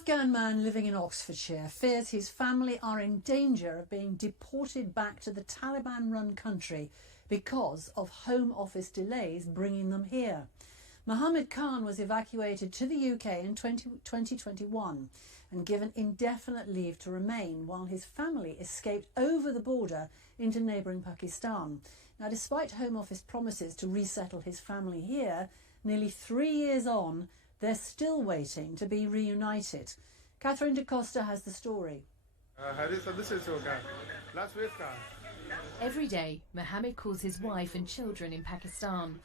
Afghan man living in Oxfordshire fears his family are in danger of being deported back to the Taliban-run country because of Home Office delays bringing them here. Mohammed Khan was evacuated to the UK in 2021 and given indefinite leave to remain while his family escaped over the border into neighbouring Pakistan. Now, despite Home Office promises to resettle his family here, nearly 3 years on, they're still waiting to be reunited. Catherine da Costa has the story. Every day, Mohammed calls his wife and children in Pakistan.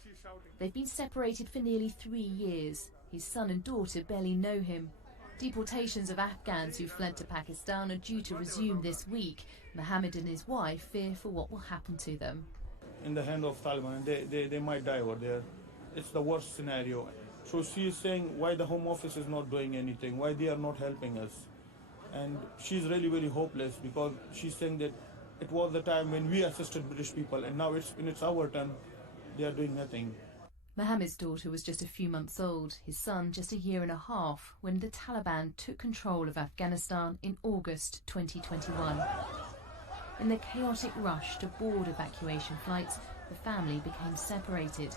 They've been separated for nearly 3 years. His son and daughter barely know him. Deportations of Afghans who fled to Pakistan are due to resume this week. Mohammed and his wife fear for what will happen to them. In the hand of Taliban, they might die over there. It's the worst scenario. So she is saying why the Home Office is not doing anything, why they are not helping us. And she's really very hopeless because she's saying that it was the time when we assisted British people and now it's our turn, they are doing nothing. Mohammed's daughter was just a few months old, his son just a year and a half, when the Taliban took control of Afghanistan in August 2021. In the chaotic rush to board evacuation flights, the family became separated.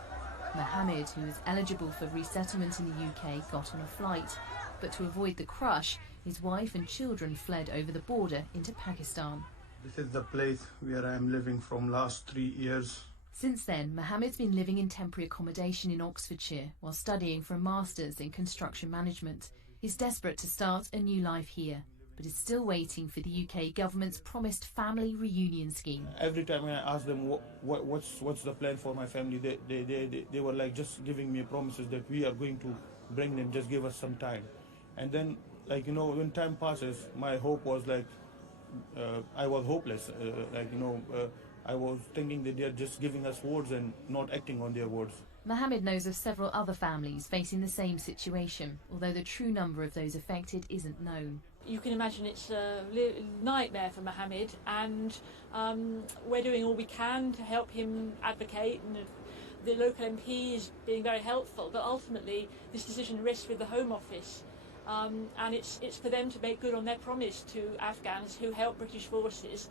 Mohammed, who is eligible for resettlement in the UK, got on a flight. But to avoid the crush, his wife and children fled over the border into Pakistan. This is the place where I am living from last 3 years. Since then, Mohammed's been living in temporary accommodation in Oxfordshire while studying for a master's in construction management. He's desperate to start a new life here, but is still waiting for the UK government's promised family reunion scheme. Every time I ask them what's the plan for my family, they were like just giving me promises that we are going to bring them, just give us some time. And then, when time passes, my hope was I was hopeless. I was thinking that they're just giving us words and not acting on their words. Mohammed knows of several other families facing the same situation, although the true number of those affected isn't known. You can imagine it's a nightmare for Mohammed, and we're doing all we can to help him advocate, and the local MP is being very helpful, but ultimately this decision rests with the Home Office. And it's for them to make good on their promise to Afghans who help British forces,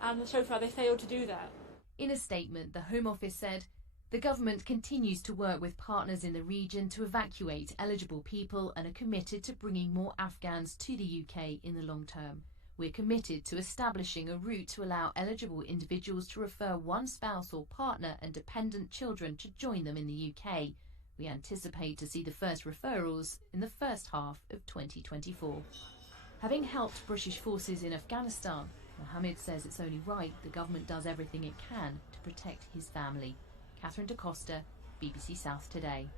and so far they failed to do that. In a statement, the Home Office said, "The government continues to work with partners in the region to evacuate eligible people and are committed to bringing more Afghans to the UK in the long term. We're committed to establishing a route to allow eligible individuals to refer one spouse or partner and dependent children to join them in the UK. We anticipate to see the first referrals in the first half of 2024. Having helped British forces in Afghanistan, Mohammed says it's only right the government does everything it can to protect his family. Catherine da Costa, BBC South Today.